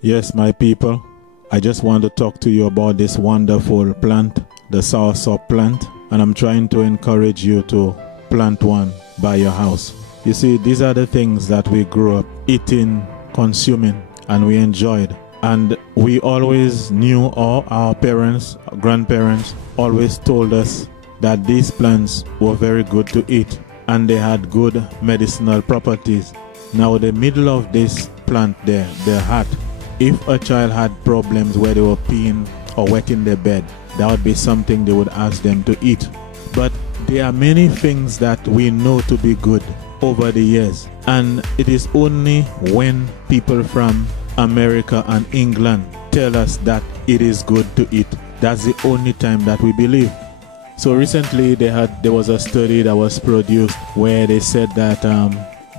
Yes, my people, I just want to talk to you about this wonderful plant, the Soursop plant, and I'm trying to encourage you to plant one by your house. You see, these are the things that we grew up eating, consuming, and we enjoyed. And we always knew, or our parents, grandparents always told us that these plants were very good to eat and they had good medicinal properties. Now, the middle of this plant there, the heart, if a child had problems where they were peeing or wetting their bed, that would be something they would ask them to eat. But there are many things that we know to be good over the years, and it is only when people from America and England tell us that it is good to eat, that's the only time that we believe. So recently there was a study that was produced where they said that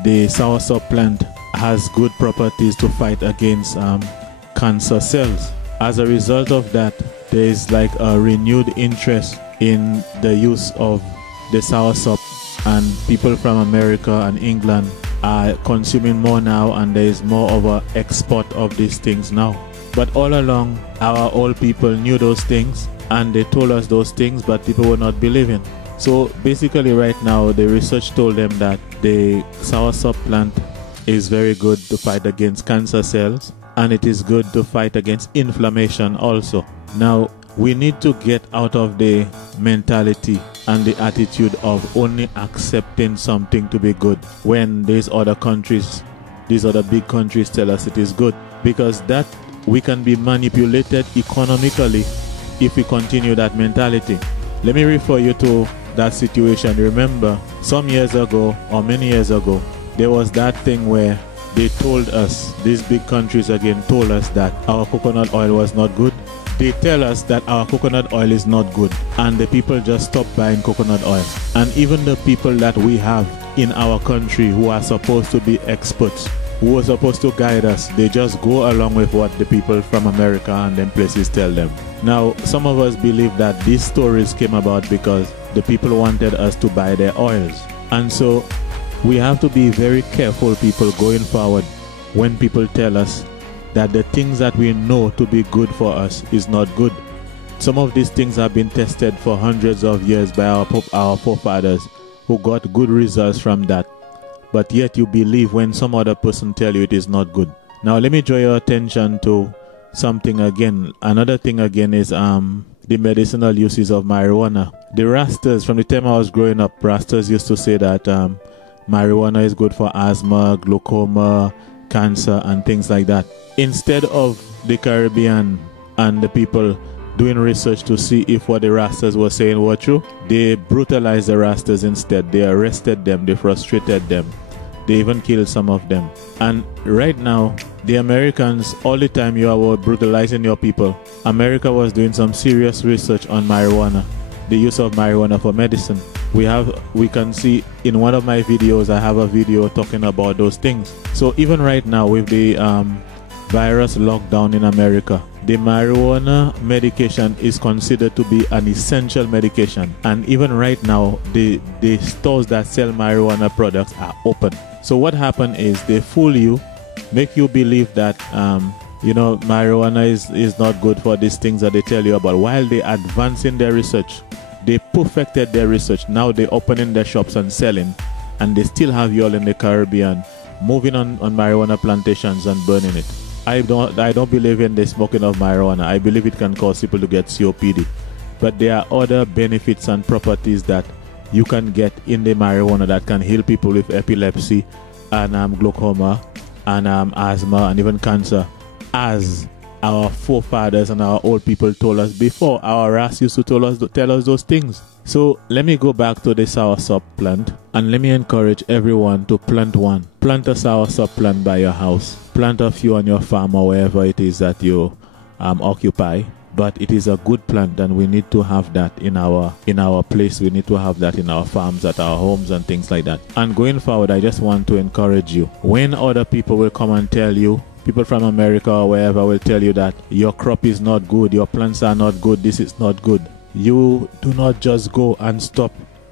the Soursop plant has good properties to fight against cancer cells. As a result of that, there is like a renewed interest in the use of the Soursop, and people from America and England are consuming more now, and there is more of an export of these things now. But all along, our old people knew those things and they told us those things, but people were not believing. So basically right now, the research told them that the Soursop plant is very good to fight against cancer cells, and it is good to fight against inflammation also. Now, we need to get out of the mentality and the attitude of only accepting something to be good when these other countries, these other big countries tell us it is good, because that we can be manipulated economically if we continue that mentality. Let me refer you to that situation. Remember, some years ago or many years ago, there was that thing where they told us, these big countries again told us that our coconut oil was not good. They tell us that our coconut oil is not good, and the people just stop buying coconut oil. And even the people that we have in our country who are supposed to be experts, who are supposed to guide us, they just go along with what the people from America and them places tell them. Now, some of us believe that these stories came about because the people wanted us to buy their oils. And so we have to be very careful, people, going forward when people tell us that the things that we know to be good for us is not good. Some of these things have been tested for hundreds of years by our forefathers who got good results from that. But yet you believe when some other person tell you it is not good. Now let me draw your attention to something again. Another thing again is the medicinal uses of marijuana. The Rastas, from the time I was growing up, Rastas used to say that marijuana is good for asthma, glaucoma, cancer, and things like that. Instead of the Caribbean and the people doing research to see if what the Rastas were saying were true, they brutalized the Rastas instead. They arrested them, they frustrated them, they even killed some of them. And right now, the Americans, all the time you are brutalizing your people, America was doing some serious research on marijuana, the use of marijuana for medicine. We can see in one of my videos, I have a video talking about those things. So even right now with the virus lockdown in America, the marijuana medication is considered to be an essential medication. And even right now, the stores that sell marijuana products are open. So what happened is they fool you, make you believe that marijuana is not good for these things that they tell you about, while they advancing their research. They perfected their research. Now they're opening their shops and selling, and they still have you all in the Caribbean moving on marijuana plantations and burning it. I don't believe in the smoking of marijuana. I believe it can cause people to get COPD. But there are other benefits and properties that you can get in the marijuana that can heal people with epilepsy and glaucoma and asthma and even cancer, as our forefathers and our old people told us before. Our Ras used to tell us those things. So let me go back to the Soursop plant, and let me encourage everyone to plant one. Plant a Soursop plant by your house. Plant a few on your farm or wherever it is that you occupy. But it is a good plant, and we need to have that in our place. We need to have that in our farms, at our homes, and things like that. And going forward, I just want to encourage you. When other people will come and tell you, people from America or wherever will tell you that your crop is not good, your plants are not good, this is not good, you do not just go and stop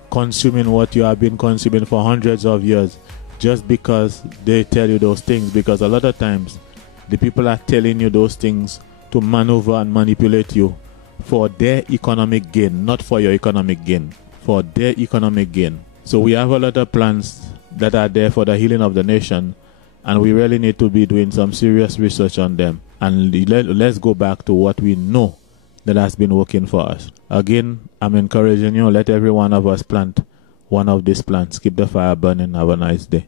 consuming what you have been consuming for hundreds of years just because they tell you those things. Because a lot of times The people are telling you those things to maneuver and manipulate you for their economic gain, not for your economic gain, for their economic gain. So we have a lot of plans that are there for the healing of the nation, and we really need to be doing some serious research on them. And let's go back to what we know that has been working for us. Again, I'm encouraging you, let every one of us plant one of these plants. Keep the fire burning. Have a nice day.